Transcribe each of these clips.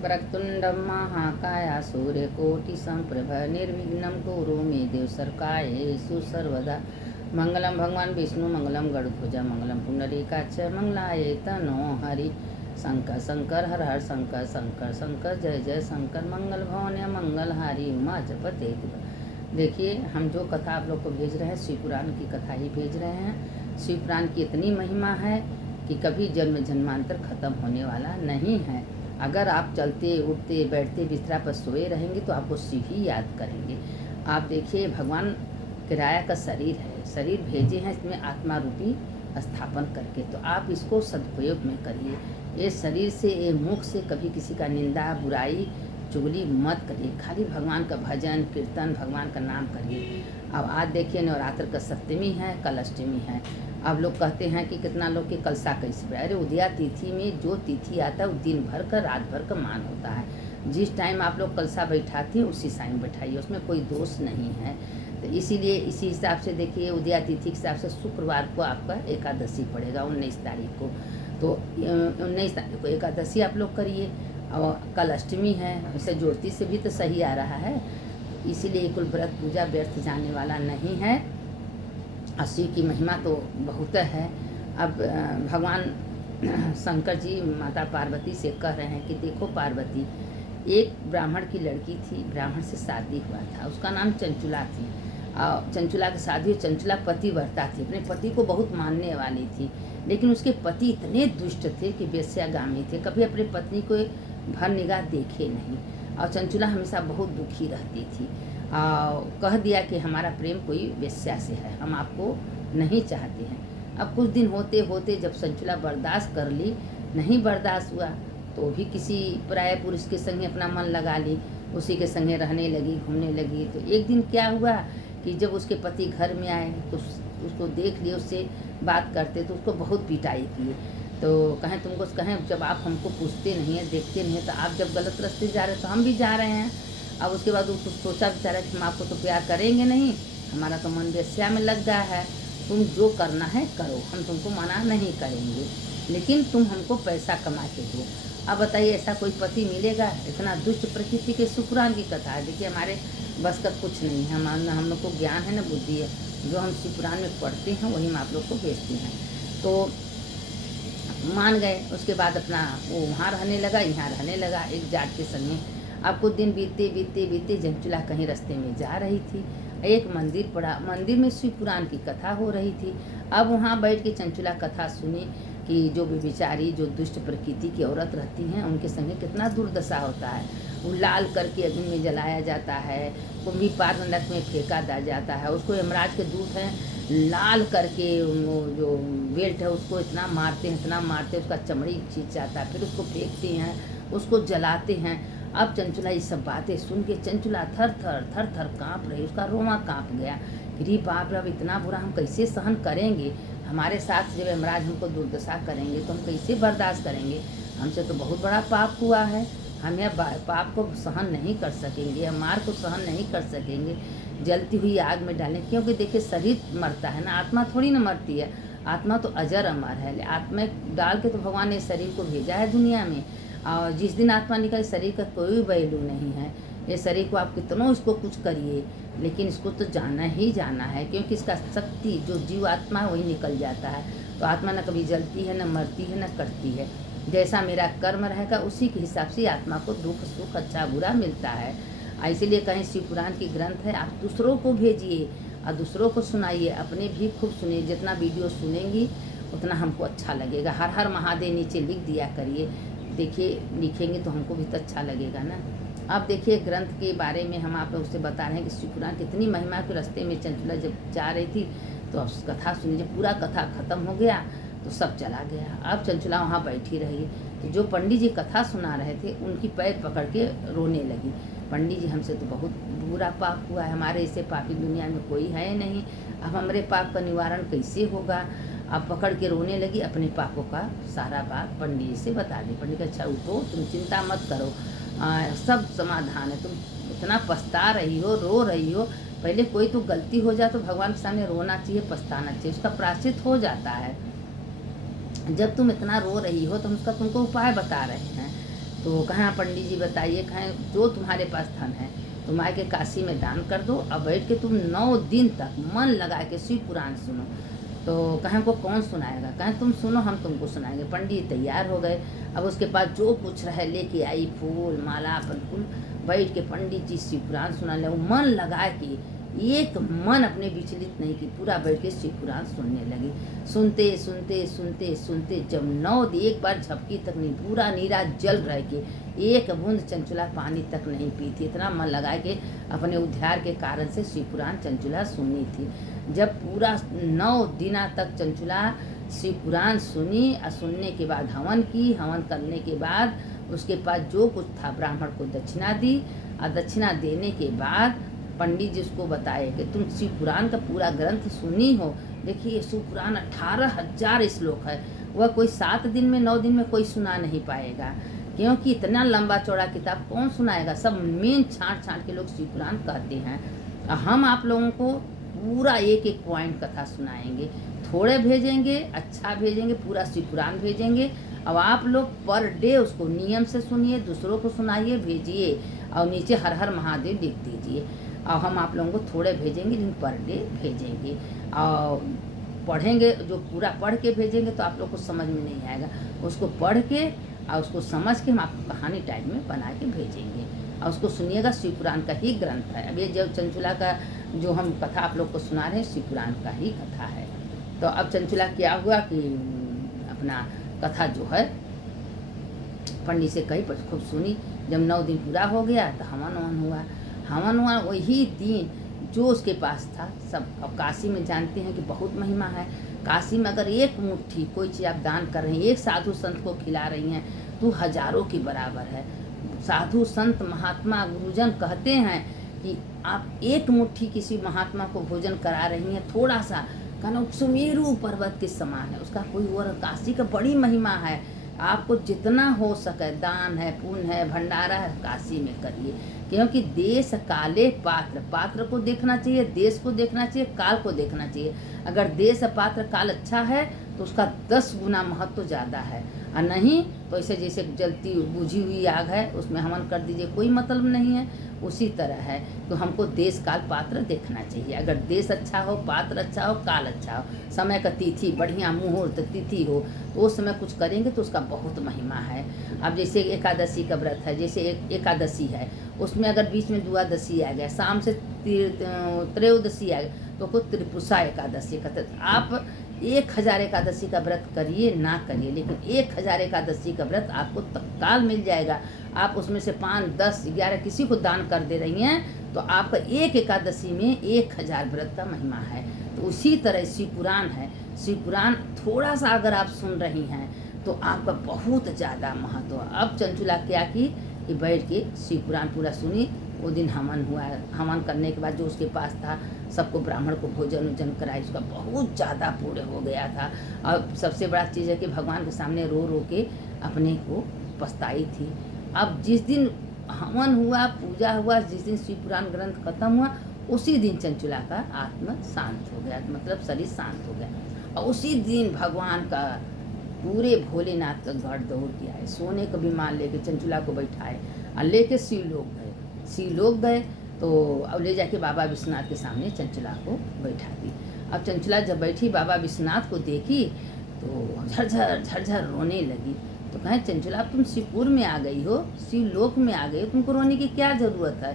वक्रतुण्डं महाकाय सूर्यकोटिसम्प्रभ निर्विघ्नं कुरु मे देव सर्वकार्येषु सर्वदा। मंगलम भगवान विष्णु मंगलम गरुड़ध्वज मंगलम पुंडरीकाक्ष मंगलाय तनो हरि। शंकर शंकर हर हर शंकर शंकर शंकर जय जय शंकर। मंगल भवन मंगल हारी उमा जपते। देखिए, हम जो कथा आप लोग को भेज रहे हैं शिव पुराण की कथा ही भेज रहे हैं। शिव पुराण की इतनी महिमा है कि कभी जन्म जन्मांतर खत्म होने वाला नहीं है। अगर आप चलते उठते बैठते बिस्तरा पर सोए रहेंगे तो आपको शिव ही याद करेंगे। आप देखिए, भगवान किराया का शरीर है, शरीर भेजे हैं इसमें आत्मा रूपी स्थापन करके, तो आप इसको सदुपयोग में करिए। ये शरीर से ये मुख से कभी किसी का निंदा बुराई चुगली मत करिए। खाली भगवान का भजन कीर्तन भगवान का नाम करिए। अब आज देखिए, नवरात्र का सप्तमी है, कल अष्टमी है। अब लोग कहते हैं कि कितना लोग के कलसा कैसे, अरे उदया तिथि में जो तिथि आता है वो दिन भर का रात भर का मान होता है। जिस टाइम आप लोग कलसा बैठाते हैं उसी टाइम बैठाइए, उसमें कोई दोष नहीं है। तो इसीलिए इसी हिसाब से देखिए, उदया तिथि के हिसाब से शुक्रवार को आपका एकादशी पड़ेगा 19 तारीख को। तो 19 तारीख को एकादशी आप लोग करिए। और कल अष्टमी है, इसे ज्योति से भी तो सही आ रहा है। इसीलिए कुल व्रत पूजा व्यर्थ जाने वाला नहीं है। शिव की महिमा तो बहुत है। अब भगवान शंकर जी माता पार्वती से कह रहे हैं कि देखो पार्वती, एक ब्राह्मण की लड़की थी, ब्राह्मण से शादी हुआ था, उसका नाम चंचुला थी। और चंचुला की शादी, चंचुला पतिव्रता थी, अपने पति को बहुत मानने वाली थी। लेकिन उसके पति इतने दुष्ट थे कि वेश्यागामी थे, कभी अपने पत्नी को भर निगाह देखे नहीं। और चंचुला हमेशा बहुत दुखी रहती थी। कह दिया कि हमारा प्रेम कोई वेश्या से है, हम आपको नहीं चाहते हैं। अब कुछ दिन होते होते जब चंचुला बर्दाश्त कर ली, नहीं बर्दाश्त हुआ तो भी किसी पराये पुरुष के संगे अपना मन लगा ली, उसी के संगे रहने लगी, घूमने लगी। तो एक दिन क्या हुआ कि जब उसके पति घर में आए तो उसको देख लिए, उससे बात करते तो उसको बहुत पिटाई किए। तो कहें तुमको कहें, जब आप हमको पूछते नहीं हैं देखते नहीं हैं तो आप जब गलत रास्ते जा रहे हैं तो हम भी जा रहे हैं। अब उसके बाद वो कुछ सोचा बेचारा कि हम आपको तो प्यार करेंगे नहीं, हमारा तो मन वेश्या में लग गया है, तुम जो करना है करो, हम तुमको मना नहीं करेंगे, लेकिन तुम हमको पैसा कमा के दो। अब बताइए, ऐसा कोई पति मिलेगा? इतना दुष्ट प्रकृति के शिवपुराण की कथा है। देखिए, हमारे बस का कुछ नहीं है, हम लोग को ज्ञान है ना बुद्धि है, जो हम शिवपुराण में पढ़ते हैं वही हम आप लोग को भेजते हैं। तो मान गए। उसके बाद अपना वो वहाँ रहने लगा, यहाँ रहने लगा एक जाट के संगे। अब कुछ दिन बीते बीते बीते चंचुला कहीं रास्ते में जा रही थी, एक मंदिर पड़ा, मंदिर में शिव पुराण की कथा हो रही थी। अब वहाँ बैठ के चंचुला कथा सुनी कि जो बेचारी जो दुष्ट प्रकृति की औरत रहती हैं उनके संगे कितना दुर्दशा होता है। वो लाल करके अग्नि में जलाया जाता है, कुंभी पार नरक में फेंका जाता है, उसको यमराज के दूत हैं लाल करके वो जो बेल्ट है उसको इतना मारते हैं इतना मारते हैं, उसका चमड़ी खींच जाता है, फिर उसको फेंकते हैं, उसको जलाते हैं। अब चंचुला ये सब बातें सुन के चंचुला थर थर काँप रही, उसका रोमा काँप गया। रे बाप रे, अब इतना बुरा हम कैसे सहन करेंगे? हमारे साथ जब यमराज हमको दुर्दशा करेंगे तो हम कैसे बर्दाश्त करेंगे? हमसे तो बहुत बड़ा पाप हुआ है, हम यह पाप को सहन नहीं कर सकेंगे, हम मार को सहन नहीं कर सकेंगे, जलती हुई आग में डालें। क्योंकि देखिए, शरीर मरता है ना, आत्मा थोड़ी ना मरती है, आत्मा तो अजर अमर है। आत्मा डाल के तो भगवान ने शरीर को भेजा है दुनिया में, और जिस दिन आत्मा निकले शरीर का कोई वैल्यू नहीं है। ये शरीर को आप कितनों इसको कुछ करिए, लेकिन इसको तो जाना ही जाना है, क्योंकि इसका शक्ति जो जीव आत्मा है वही निकल जाता है। तो आत्मा न कभी जलती है, न मरती है, न कटती है। जैसा मेरा कर्म रहेगा उसी के हिसाब से आत्मा को दुख सुख अच्छा बुरा मिलता है। इसीलिए कहीं शिव पुराण की ग्रंथ है, आप दूसरों को भेजिए और दूसरों को सुनाइए, अपने भी खूब सुनिए। जितना वीडियो सुनेंगी उतना हमको अच्छा लगेगा। हर हर महादेव नीचे लिख दिया करिए, देखिए लिखेंगे तो हमको भी तो अच्छा लगेगा ना। अब देखिए, ग्रंथ के बारे में हम आप लोग से बता रहे हैं कि शिव पुराण कितनी महिमा के रास्ते में चंचुला जब जा रही थी तो अब कथा सुनी, जब पूरा कथा खत्म हो गया तो सब चला गया। अब चंचुला वहाँ बैठी रही, तो जो पंडित जी कथा सुना रहे थे उनकी पैर पकड़ के रोने लगी। पंडित जी, हमसे तो बहुत बुरा पाप हुआ है, हमारे ऐसे पापी दुनिया में कोई है नहीं, अब हमारे पाप का निवारण कैसे होगा? अब पकड़ के रोने लगी, अपने पापों का सारा बात पंडित जी से बता दी। पंडित अच्छा उठो, तुम चिंता मत करो, सब समाधान है, तुम इतना पछता रही हो, रो रही हो, पहले कोई तो गलती हो जाए तो भगवान के सामने रोना चाहिए, पछताना चाहिए, उसका प्रायश्चित हो जाता है। जब तुम इतना रो रही हो तो हम उसका तुमको उपाय बता रहे हैं। तो कहाँ पंडित जी बताइए, कहें जो तुम्हारे पास धन है तुम आके काशी में दान कर दो, अब बैठ के तुम 9 दिन तक मन लगा के शिव पुराण सुनो। तो कहें को कौन सुनाएगा, कहें तुम सुनो हम तुमको सुनाएंगे। पंडित तैयार हो गए, अब उसके पास जो कुछ रहे लेके आई, फूल माला अपन फूल, बैठ के पंडित जी शिव पुराण सुनाने लगे। मन लगा के एक मन अपने विचलित नहीं की, पूरा बैठ के शिव पुराण सुनने लगी। सुनते सुनते सुनते सुनते जब 9 दिन, एक बार झपकी तक नहीं, पूरा नीरा जल रह के एक बूंद चंचुला पानी तक नहीं पी थी। इतना मन लगा के अपने उद्धार के कारण से शिव पुराण चंचुला सुनी थी। जब पूरा 9 दिन तक चंचुला शिव पुराण सुनी और सुनने के बाद हवन की, हवन करने के बाद उसके पास जो कुछ था ब्राह्मण को दक्षिणा दी, और दक्षिणा देने के बाद पंडित जी उसको बताए कि तुम शिव पुराण का पूरा ग्रंथ सुनी हो। देखिए शिव पुराण 18,000 श्लोक है, वह कोई 7 दिन में 9 दिन में कोई सुना नहीं पाएगा, क्योंकि इतना लंबा चौड़ा किताब कौन सुनाएगा। सब मेन छाँट छाँट के लोग शिव पुराण कहते हैं। हम आप लोगों को पूरा एक एक पॉइंट कथा सुनाएंगे, थोड़े भेजेंगे, अच्छा भेजेंगे, पूरा शिव पुराण भेजेंगे। अब आप लोग पर डे उसको नियम से सुनिए, दूसरों को सुनाइए, भेजिए, और नीचे हर हर महादेव लिख दीजिए। और हम आप लोगों को थोड़े भेजेंगे लेकिन पर डे भेजेंगे, और पढ़ेंगे, जो पूरा पढ़ के भेजेंगे तो आप लोग को समझ में नहीं आएगा। उसको पढ़ के और उसको समझ के हम आपको कहानी टाइप में बना के भेजेंगे, और उसको सुनिएगा। शिव पुराण का ही ग्रंथ है। अब ये जो चंचुला का जो हम कथा आप लोग को सुना रहे हैं, शिव पुराण का ही कथा है। तो अब चंचुला क्या हुआ कि अपना कथा जो है पंडित से कही, पर खूब सुनी। जब 9 दिन पूरा हो गया तो हवन हुआ। हवन हुआ वही दिन जो उसके पास था सब। अब काशी में जानते हैं कि बहुत महिमा है। काशी में अगर एक मुट्ठी कोई चीज़ आप दान कर रही हैं, एक साधु संत को खिला रही हैं, तो हजारों के बराबर है। साधु संत महात्मा गुरुजन कहते हैं कि आप एक मुट्ठी किसी महात्मा को भोजन करा रही हैं, थोड़ा सा कहना सुमेरु पर्वत के समान है उसका कोई और। काशी का बड़ी महिमा है। आपको जितना हो सके दान है, पुण्य है, भंडारा है, काशी में करिए, क्योंकि देश काले पात्र, पात्र को देखना चाहिए, देश को देखना चाहिए, काल को देखना चाहिए। अगर देश पात्र काल अच्छा है तो उसका 10 गुना महत्व ज़्यादा है, और नहीं तो ऐसे जैसे जलती बुझी हुई आग है उसमें हवन कर दीजिए, कोई मतलब नहीं है। उसी तरह है तो हमको देश काल पात्र देखना चाहिए। अगर देश अच्छा हो, पात्र अच्छा हो, काल अच्छा हो, समय का तिथि बढ़िया मुहूर्त तिथि हो, तो उस समय कुछ करेंगे तो उसका बहुत महिमा है। अब जैसे एकादशी का व्रत है, जैसे एकादशी है, उसमें अगर बीच में द्वादशी आ गया, शाम से त्रयोदशी आ गया, तो को त्रिपुषा एकादशी कहते हैं। आप 1000 एकादशी का व्रत करिए ना करिए, लेकिन 1000 एकादशी का व्रत आपको तत्काल मिल जाएगा। आप उसमें से 5, 10, 11 किसी को दान कर दे रही हैं तो आपका एक एकादशी में 1000 व्रत का महिमा है। तो उसी तरह शिव पुराण है। शिव पुराण थोड़ा सा अगर आप सुन रही हैं तो आपका बहुत ज़्यादा महत्व। अब चंचुला क्या की कि बैठ के शिव पुराण पूरा सुनी। वो दिन हवन हुआ, हवन करने के बाद जो उसके पास था सबको ब्राह्मण को भोजन वोजन कराई, उसका बहुत ज़्यादा पूर्ण हो गया था। और सबसे बड़ा चीज़ है कि भगवान के सामने रो रो के अपने को पछताई थी। अब जिस दिन हवन हुआ, पूजा हुआ, जिस दिन शिव पुराण ग्रंथ खत्म हुआ, उसी दिन चंचुला का आत्मा शांत हो गया, मतलब शरीर शांत हो गया। और उसी दिन भगवान का पूरे भोलेनाथ का गढ़ दौड़ के आए, सोने का विमान लेके चंचुला को बैठाए और लेके शिवलोक गए। शिवलोक गए तो अब ले जाके बाबा विश्वनाथ के सामने चंचुला को बैठा दी। अब चंचुला जब बैठी बाबा विश्वनाथ को देखी तो झरझर झरझर रोने लगी। तो कहें चंचुला तुम शिवपुर में आ गई हो, शिवलोक में आ गई हो, तुमको रोने की क्या ज़रूरत है।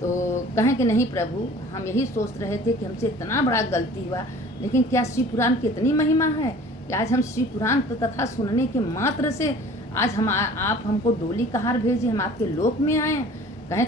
तो कहें कि नहीं प्रभु, हम यही सोच रहे थे कि हमसे इतना बड़ा गलती हुआ, लेकिन क्या शिव पुराण की इतनी महिमा है कि आज हम शिव पुराण की कथा सुनने के मात्र से आज आप हमको डोली कहार भेजे, हम आपके लोक में आए। कहें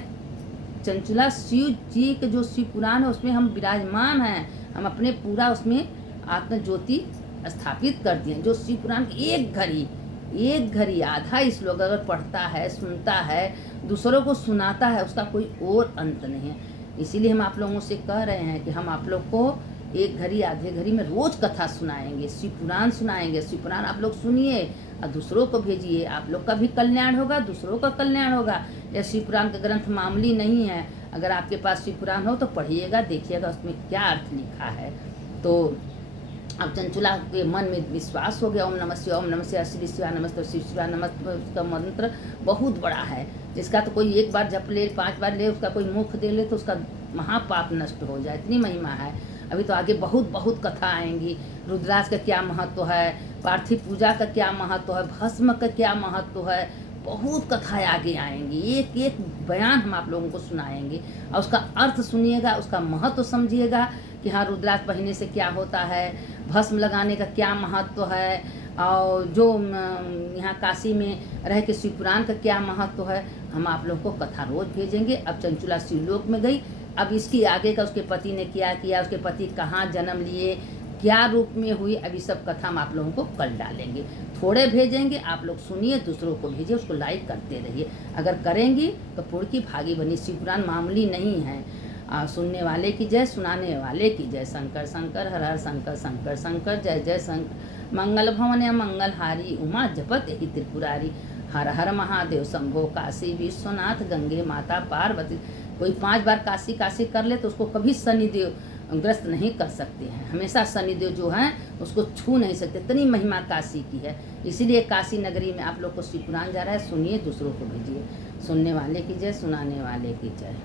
चंचुला शिव जी के जो शिव पुराण है उसमें हम विराजमान हैं, हम अपने पूरा उसमें आत्म ज्योति स्थापित कर दिए। जो शिव पुराण की एक घड़ी आधा श्लोक अगर पढ़ता है, सुनता है, दूसरों को सुनाता है, उसका कोई और अंत नहीं है। इसीलिए हम आप लोगों से कह रहे हैं कि हम आप लोग को एक घड़ी आधे घड़ी में रोज कथा सुनाएंगे, शिव पुराण सुनाएंगे। शिव पुराण आप लोग सुनिए और दूसरों को भेजिए, आप लोग का भी कल्याण होगा, दूसरों का कल्याण होगा। यह शिव पुराण का ग्रंथ मामूली नहीं है। अगर आपके पास शिव पुराण हो तो पढ़िएगा, देखिएगा उसमें क्या अर्थ लिखा है। तो अब चंचुला के मन में विश्वास हो गया, ओम नमः शिवाय, ओम नमः शिवाय, श्री शिवाय नमस्ते, शिव शिवाय नमस्ते। उसका मंत्र बहुत बड़ा है, जिसका तो कोई एक बार जप ले, 5 बार ले, उसका कोई मुख दे ले तो उसका महापाप नष्ट हो जाए, इतनी महिमा है। अभी तो आगे बहुत बहुत कथा आएंगी। रुद्राक्ष का क्या महत्व है, पार्थिव पूजा का क्या महत्व है, भस्म का क्या महत्व है, बहुत कथाएं आगे आएंगी। एक एक बयान हम आप लोगों को सुनाएंगे और उसका अर्थ सुनिएगा, उसका महत्व समझिएगा कि हाँ रुद्राक्ष पहनने से क्या होता है, भस्म लगाने का क्या महत्व है, और जो यहाँ काशी में रह के शिवपुराण का क्या महत्व है। हम आप लोगों को कथा रोज भेजेंगे। अब चंचुला शिवलोक में गई, अब इसकी आगे का उसके पति ने क्या किया, उसके पति कहाँ जन्म लिए, क्या रूप में हुई, अभी सब कथा हम आप लोगों को कल डालेंगे। थोड़े भेजेंगे, आप लोग सुनिए, दूसरों को भेजिए, उसको लाइक करते रहिए। अगर करेंगी तो पुण्य की भागी बनी। शिवपुराण मामूली नहीं है। सुनने वाले की जय, सुनाने वाले की जय। शंकर शंकर हर हर शंकर शंकर शंकर जय जय शंकर। मंगल भवन मंगलहारी, उमा जपत ही त्रिपुरारी। हर हर महादेव शंभो काशी विश्वनाथ, गंगे माता पार्वती। कोई 5 बार काशी काशी कर ले तो उसको कभी शनिदेव ग्रस्त नहीं कर सकते हैं। हमेशा शनिदेव जो हैं उसको छू नहीं सकते, इतनी महिमा काशी की है। इसीलिए काशी नगरी में आप लोग को शिवपुराण जा रहा है। सुनिए, दूसरों को भेजिए। सुनने वाले की जय, सुनाने वाले की जय।